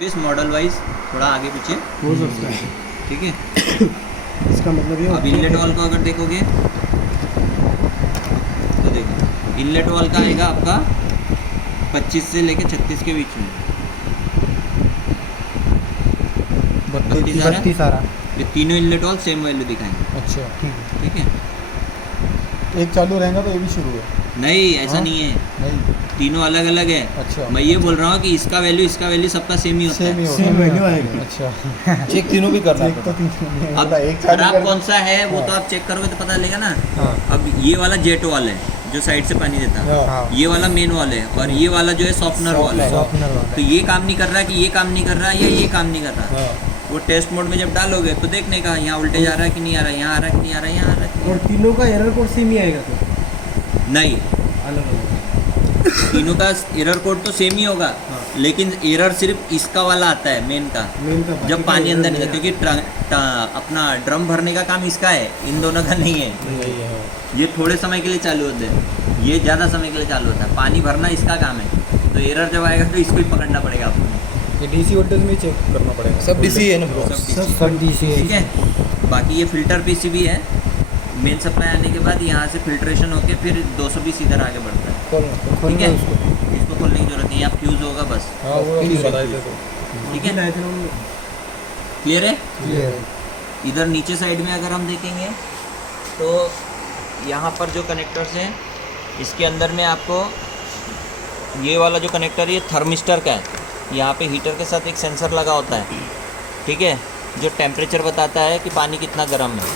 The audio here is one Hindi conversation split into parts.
बेस मॉडल वाइज थोड़ा आगे पीछे हो सकता है। ठीक है। इसका मतलब ये अब इनलेट वॉल को अगर देखोगे तो देखो इनलेट वॉल का आएगा आपका 25 से लेके 36 के बीच में 32 आ रहा है। 32 आ रहा। ये तीनों इनलेट वॉल सेम वैल्यू दिखाएंगे। अच्छा ठीक है। ठीक है, एक चालू रहेगा तो ये भी शुरू है। नहीं ऐसा हाँ? नहीं है, नहीं। तीनों अलग अलग है। अच्छा मैं ये बोल रहा हूँ कि इसका वैल्यू सबका सेम ही होता सेम ही है। होगा। सेम वैल्यू आएगा। अच्छा चेक तीनों भी करना एक तो तीन अब एक चालू खराब कर- कौन सा है वो तो हाँ। आप चेक करोगे तो पता लगेगा ना। हाँ अब ये वाला जेट वॉल है जो साइड से पानी देता है, हाँ ये वाला मेन वॉल है, और ये वाला जो है सॉफ्टनर वॉल है। शॉर्पनर वाला तो ये काम नहीं कर रहा है कि ये काम नहीं कर रहा है या ये काम नहीं कर रहा है। हाँ। वो टेस्ट मोड में जब डालोगे तो देखने का यहाँ वोल्टेज आ रहा है कि नहीं आ रहा है, यहाँ आ रहा है कि नहीं आ रहा है, यहाँ आ रहा है कि नहीं और तीनों का एरर कोड सेम ही आएगा तो नहीं। अलग अलग। तीनों का एरर कोड तो सेम ही होगा, हाँ। लेकिन एरर सिर्फ इसका वाला आता है मेन का, मेन का जब पानी अंदर नहीं जाता, क्योंकि अपना ड्रम भरने का काम इसका है, इन दोनों का नहीं है। यही है। ये थोड़े समय के लिए चालू होते हैं, ये ज़्यादा समय के लिए चालू होता है। पानी भरना इसका काम है, तो एरर जब आएगा तो इसको ही पकड़ना पड़ेगा आपको। ये डीसी वोल्टेज में चेक करना पड़ेगा। सब डीसी है ना ब्रो। सब डीसी है। ठीक है। बाकी ये फिल्टर पीसीबी है, मेन सप्लाई आने के बाद यहाँ से फिल्ट्रेशन होके फिर 220 इधर आगे बढ़ता है। ठीक है, इसको खोलने की जरूरत नहीं है, आप फ्यूज़ होगा बस। हाँ वो अभी बताए थे तो ठीक है, क्लियर है। क्लियर है। इधर नीचे साइड में अगर हम देखेंगे तो यहाँ पर जो कनेक्टर्स हैं इसके अंदर में आपको ये वाला जो कनेक्टर है ये थर्मिस्टर का है। यहाँ पे हीटर के साथ एक सेंसर लगा होता है, ठीक है, जो टेम्परेचर बताता है कि पानी कितना गर्म है।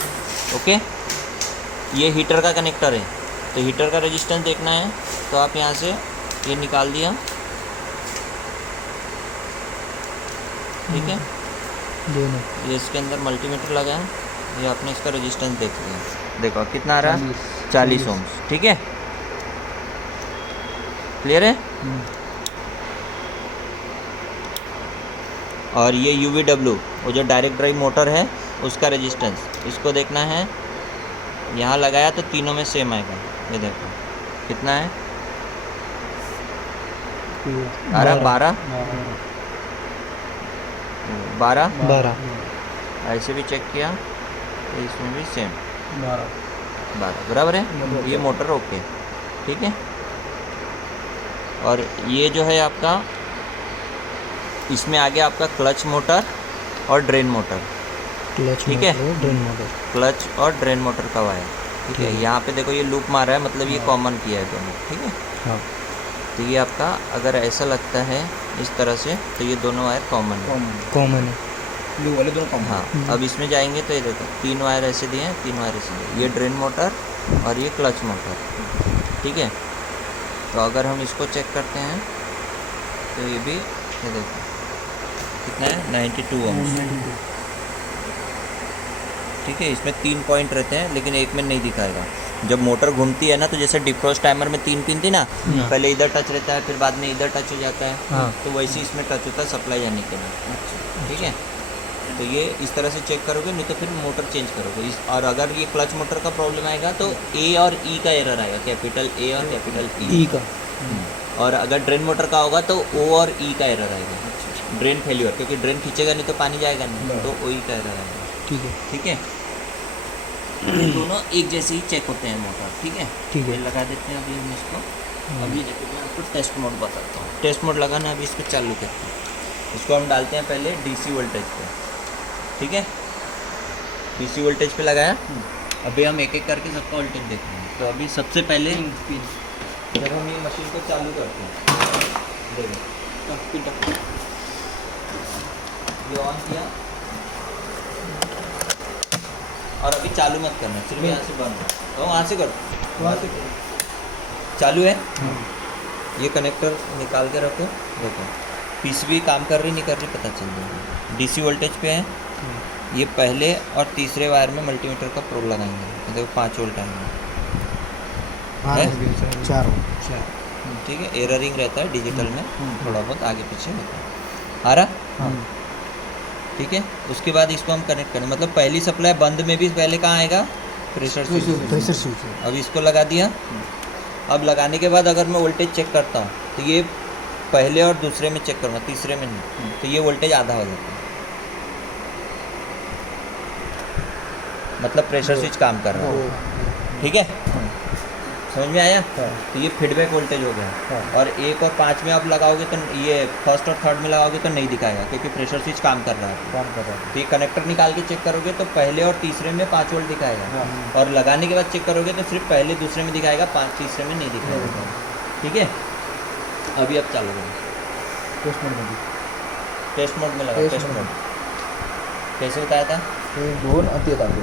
ओके, ये हीटर का कनेक्टर है। तो हीटर का रेजिस्टेंस देखना है तो आप यहाँ से ये निकाल दिया, ठीक है। दोनों ये इसके अंदर मल्टीमीटर लगा है, ये आपने इसका रेजिस्टेंस देख लिया, देखो कितना आ रहा है 40 ओम्स। ठीक है, क्लियर है। और ये UVW वो जो डायरेक्ट ड्राइव मोटर है उसका रेजिस्टेंस इसको देखना है। यहाँ लगाया तो तीनों में सेम आएगा, ये देखो कितना है आ रहा 12 ऐसे भी चेक किया तो इसमें भी सेम 12 बराबर है। ये मोटर ओके, ठीक है। और ये जो है आपका इसमें आगे आपका क्लच मोटर और ड्रेन मोटर, क्लच ठीक है। Drain motor. क्लच और ड्रेन मोटर का वायर, ठीक है। यहाँ पे देखो ये लूप मारा है, मतलब ये कॉमन किया है दोनों, ठीक है। हाँ तो ये आपका अगर ऐसा लगता है इस तरह से तो ये दोनों वायर कॉमन है। कॉमन है। ब्लू वाले दोनों कॉमन। हाँ, अब इसमें जाएंगे तो ये देखो 3 वायर ऐसे दिए हैं, 3 वायर ऐसे दिए, ये ड्रेन मोटर और ये क्लच मोटर, ठीक है। तो अगर हम इसको चेक करते हैं तो ये भी ये देखो कितना है 92 ओम्स, ठीक है। इसमें 3 पॉइंट रहते हैं लेकिन एक में नहीं दिखाएगा। जब मोटर घूमती है ना तो जैसे डिफ्रोस्ट टाइमर में 3 पिन थी ना, पहले इधर टच रहता है फिर बाद में इधर टच हो जाता है, हाँ। तो वैसे इसमें टच होता है सप्लाई जाने के लिए, ठीक है। तो ये इस तरह से चेक करोगे, नहीं तो फिर मोटर चेंज करोगे इस। और अगर ये क्लच मोटर का प्रॉब्लम आएगा तो A और E का एरर आएगा, कैपिटल A और कैपिटल ई का। और अगर ड्रेन मोटर का होगा तो O और E का एरर आएगा, ड्रेन फेल्यूर, क्योंकि ड्रेन खींचेगा नहीं तो पानी जाएगा नहीं, तो O E का एरर आएगा, ठीक है। ठीक है। ये दोनों एक जैसे ही चेक होते हैं मोटर, ठीक है। ठीक है। ये लगा देते हैं अभी हम इसको। अभी देखो मैं आपको टेस्ट मोड बताता हूँ। टेस्ट मोड लगाना है, अभी इसको चालू करते हैं। इसको हम डालते हैं पहले DC वोल्टेज पे, ठीक है। DC वोल्टेज पे लगाया, अभी हम एक एक करके सबका वोल्टेज देखते हैं। तो अभी सबसे पहले जब हम ये मशीन को चालू करते हैं, देखो ये ऑन किया और अभी चालू मत करना, सिर्फ यहाँ से बंद तो वहाँ से करो, वहाँ से चालू है। ये कनेक्टर निकाल के रखो, देखो पीसीबी काम कर रही नहीं कर रही पता चल जाएगा। DC वोल्टेज पे है, ये पहले और तीसरे वायर में मल्टीमीटर का प्रोब लगाएंगे, तो देखो 5 वोल्ट आएंगे, है? 4 ठीक है। एररिंग रहता है डिजिटल में, थोड़ा बहुत आगे पीछे होता है। आ रहा? ठीक है। उसके बाद इसको हम कनेक्ट करें, मतलब पहली सप्लाई बंद में भी पहले कहाँ आएगा, प्रेशर स्विच। अब इसको लगा दिया। अब लगाने के बाद अगर मैं वोल्टेज चेक करता हूँ तो ये पहले और दूसरे में चेक करूँगा, तीसरे में नहीं, तो ये वोल्टेज आधा हो जाता है, मतलब प्रेशर स्विच काम कर रहा है। ठीक है, समझ में आया? तो ये फीडबैक वोल्टेज हो गया। और 1 और 5 में आप लगाओगे तो ये फर्स्ट और थर्ड में लगाओगे तो नहीं दिखाएगा, क्योंकि प्रेशर स्विच काम कर रहा है। तो ये कनेक्टर निकाल के चेक करोगे तो पहले और तीसरे में 5 वोल्ट दिखाएगा, और लगाने के बाद चेक करोगे तो सिर्फ पहले दूसरे में दिखाएगा, 5 तीसरे में नहीं दिखाएगा। ठीक है, अभी अब चालू करो। टेस्ट मोड में टेस्ट मोड में लगा, टेस्ट टेस्ट मोड। मोड कैसे बताया था? 2 आणि ते दाबो.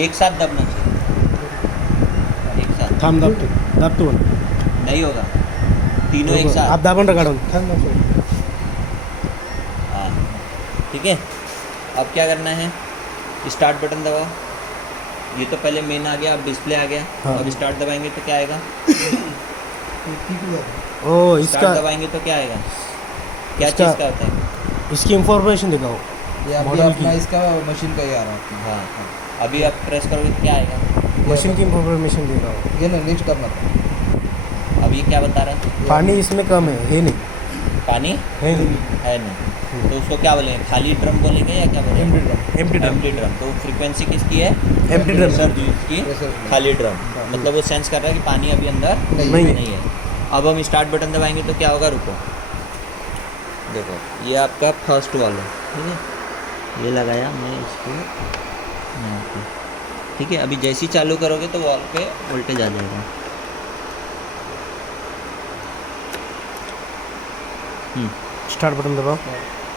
एक साथ दबना चाहिए, एक साथ थांब दाबतो दाबतो पण. नहीं होगा, तीनों एक साथ। आप दाबून टाका काढून. हाँ, ठीक है। अब क्या करना है, स्टार्ट बटन दबाओ। ये तो पहले मेन आ गया, अब डिस्प्ले आ गया। हाँ। अब स्टार्ट दबाएंगे तो क्या आएगा? ओ स्टार्ट इसका दबाएंगे तो क्या आएगा? क्या इसका- चीज़ का होता है? इसकी इंफॉर्मेशन दिखाओ. ये अभी मॉडल अपना की इसका मशीन का ही आ रहा है. हाँ, अभी आप प्रेस करोगे तो क्या आएगा? मशीन की इंफॉर्मेशन दिखाओ. ये ना लिस्ट करना था. अब ये क्या बता रहा है? पानी इसमें कम है नहीं पानी है नहीं. है नहीं, तो उसको क्या बोलेंगे? खाली ड्रम बोलेंगे या क्या बोलेंगे? Empty drum. Empty drum. तो फ्रीक्वेंसी किसकी है? Empty drum. प्रेशर की प्रेशर खाली ड्रम, मतलब वो सेंस कर रहा है कि पानी अभी अंदर नहीं है। नहीं है। अब हम स्टार्ट बटन दबाएंगे तो क्या होगा? रुको, देखो ये आपका फर्स्ट वाल है, ठीक है, ये लगाया मैं इसको यहाँ पे, ठीक है। अभी जैसे ही चालू करोगे तो वॉल पे वोल्टेज आ जाएगा। स्टार्ट बटन दबाओ.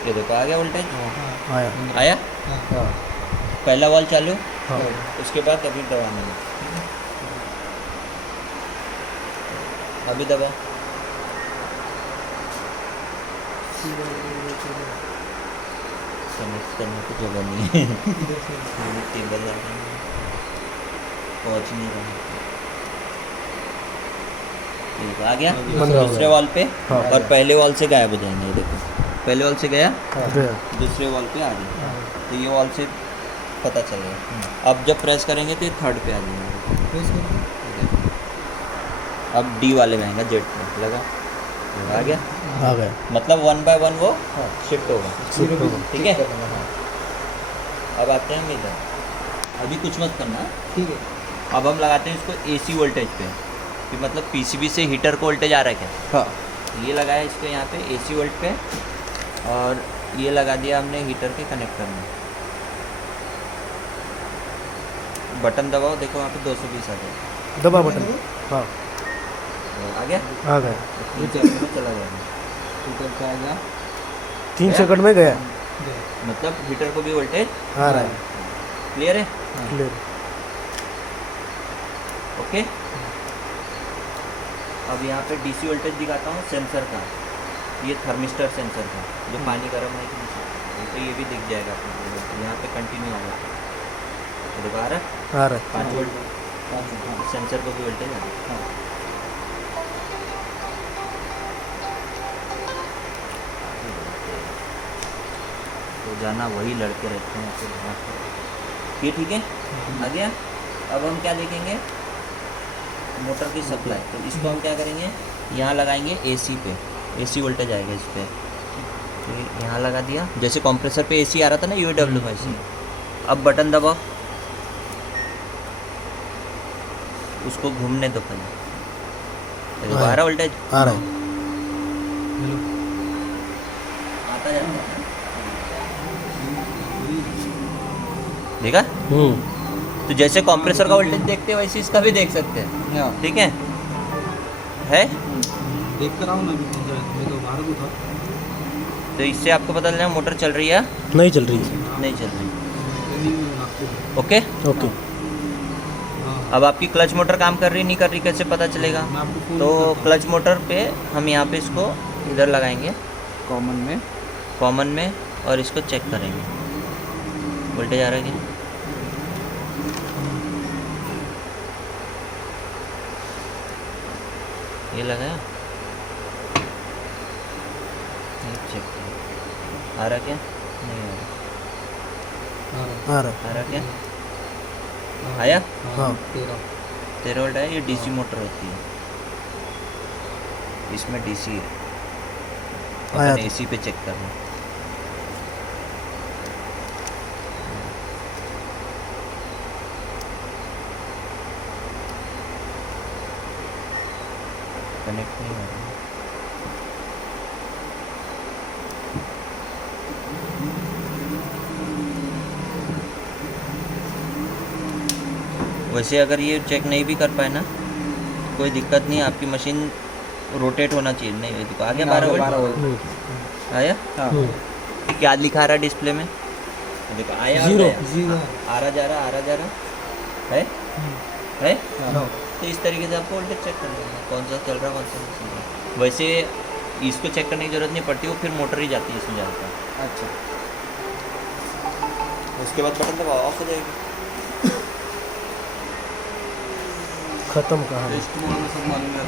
ये देखो आ गया वोल्टेज, आया. आया। हाँ. पहला वॉल चालू, हाँ. उसके बाद अभी दबाने में, अभी दबाओ। समझ करने की जगह नहीं है। टेबल पहुँच नहीं रहा। ठीक है, आ गया बंद हो दूसरे गया. वॉल पे, हाँ. और पहले वॉल से गायब हो जाएंगे। ये देखो, पहले वॉल से गया, गया. दूसरे वॉल पे आ गया, तो ये वॉल से पता चल गया। अब जब प्रेस करेंगे तो ये थर्ड पे आ जाएगा। अब डी वाले में आएगा, जेड पे लगा, आ गया, आ गया. मतलब 1 बाय 1 वो शिफ्ट होगा। शिफ्ट होगा. ठीक है, अब आते हैं हम इधर। अभी कुछ मत करना, ठीक है. अब हम लगाते हैं इसको एसी वोल्टेज पे, कि मतलब पीसीबी से हीटर को वोल्टेज आ रहा है क्या? हाँ. ये लगाया इसको यहाँ पे एसी वोल्ट पे, और ये लगा दिया हमने हीटर के कनेक्टर में। बटन दबाओ, देखो वहाँ पे 220 आ गया। दबा बटन. हाँ, आ गया, आ गया. 3 सेकंड में चला जाएगा, हीटर का आ गया. 3 सेकंड में गया. मतलब हीटर को भी वोल्टेज आ रहा है. क्लियर है? क्लियर. ओके। अब यहाँ पे डीसी वोल्टेज दिखाता हूँ सेंसर का, ये थर्मिस्टर सेंसर का, जो पानी गर्म है कि नहीं, तो ये भी दिख जाएगा आपको। यहाँ पे कंटिन्यू आ रहा है, देखो आ रहा है आ रहा है. 5 वोल्ट, सेंसर को भी वोल्टेज आ रहा है। तो जाना वही लड़के रहते हैं, तो ध्यान रखो। ये ठीक है, आ गया। अब हम क्या देखेंगे, मोटर की सप्लाई। तो इसको हम क्या करेंगे, यहाँ लगाएंगे एसी पे, एसी वोल्टेज आएगा इस पर। तो यहाँ लगा दिया, जैसे कंप्रेसर पे एसी आ रहा था ना, UWC। अब बटन दबाओ, उसको घूमने दो पहले, देखो आ रहा वोल्टेज, आ रहा है. आता जाता है। देखा? तो जैसे कंप्रेसर का वोल्टेज देखते हैं वैसे इसका भी देख सकते हैं। हाँ. ठीक है? देख कर आऊँ ना, मैं तो बाहर था. तो इससे आपको पता चल जाएगा मोटर चल रही है, नहीं चल रही है. नहीं चल रही। Okay, okay. अब आपकी क्लच मोटर काम कर रही नहीं कर रही कैसे पता चलेगा? तो क्लच मोटर पे हम यहाँ पे इसको इधर लगाएंगे कॉमन में, और इसको चेक करेंगे वोल्टेज आ रहा है क्या। ये लगाया, ये चेक करो आ रहा क्या, नहीं आ रहा, आ रहा है. आ रहा क्या, आया। हाँ. 13 वोल्ट है, ये डीसी मोटर होती है। इसमें डीसी है, आया अपन तो। एसी पे चेक करना। कनेक्ट नहीं हो रहा। वैसे अगर ये चेक नहीं भी कर पाए ना, कोई दिक्कत नहीं है, आपकी मशीन रोटेट होना चाहिए। नहीं ये देखो आ गया 12 वोल्ट आया। हाँ क्या लिखा रहा है डिस्प्ले में? ये देखो आया और जीरो। गया। जीरो आ रहा जा रहा, आ रहा जा रहा है। हाँ तो इस तरीके से आपको वोल्टेज चेक करना है, कौन सा चल रहा कौन सा नहीं चल रहा। वैसे इसको चेक करने की जरूरत नहीं पड़ती, वो फिर मोटर ही जाती है इसमें ज़्यादातर। अच्छा उसके बाद बटन दबाओ, ऑफ हो जाएगी। खत्म कहानी। टेस्ट मोड में सब मालूम है